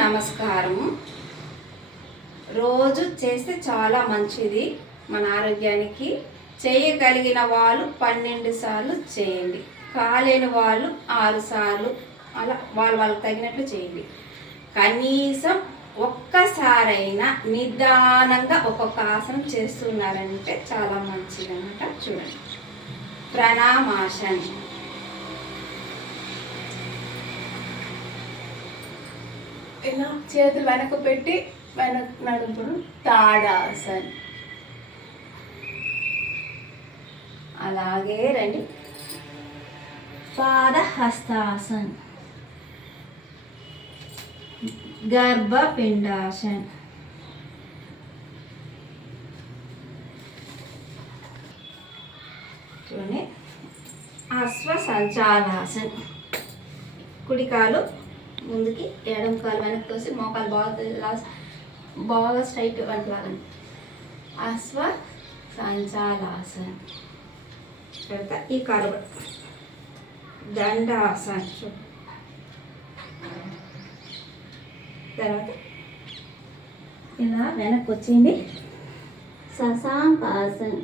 నమస్కారం. రోజు చేస్తే చాలా మంచిది మన ఆరోగ్యానికి. చేయగలిగిన వాళ్ళు 12 సార్లు చేయండి, కాలేని వాళ్ళు 6 సార్లు, అలా వాళ్ళకి తగినట్లు చేయండి. కనీసం ఒక్కసారైనా నిదానంగా ఒక్కొక్క ఆసనం చేస్తున్నారంటే చాలా మంచిది అన్నమాట. చూడండి, ప్రణామాసన్, ఇలా చేతులు వెనక పెట్టి వెనక నడుపుడు తాడాసన్. అలాగే రండి, పాదహస్తాసన్, గర్భపిండాసన్, చూడండి, అశ్వసంచాలాసన్. కుడికాలు ముందుకి, ఎడమ కాలు వెనక్కి తోసి మోకాలు బాగా స్ట్రైట్ వంటలాగండి. అశ్వ సంచాలాసన్. తర్వాత ఈ కాలు దండాసన్. తర్వాత ఇలా వెనక్కి వచ్చింది, శశాంకాసన్.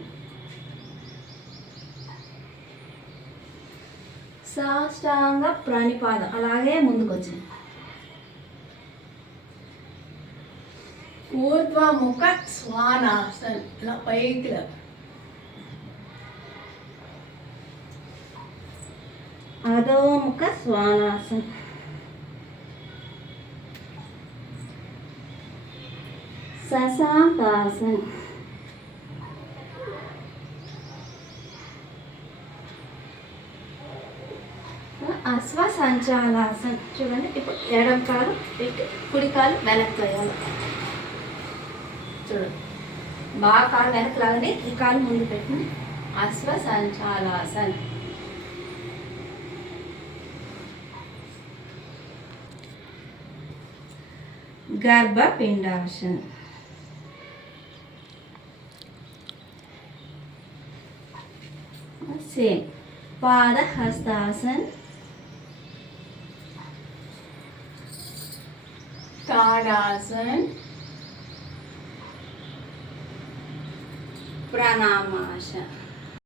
సాష్టాంగ ప్రణిపాదం, అలాగే ముందుకు వచ్చింది. ఊర్ధ్వముఖ శ్వానాసన్, ఇలా పైకి. అధోముఖ శ్వానాసన్. శశాంకాసన్. అశ్వసంచాలాసన్. చూడండి, ఇప్పుడు ఎడమ కాలు పెట్టి కుడి కాలు వెనక్కి వేయాలి. చూడండి, బాగా కాలు వెనక్కి లాగండి, ఈ కాలు ముందు పెట్టండి. అశ్వసంచాలాసన్. గర్భపిండాసన్. సేమ్, పాదహస్తాసన్, తాడాసన్, ప్రణామాసన్.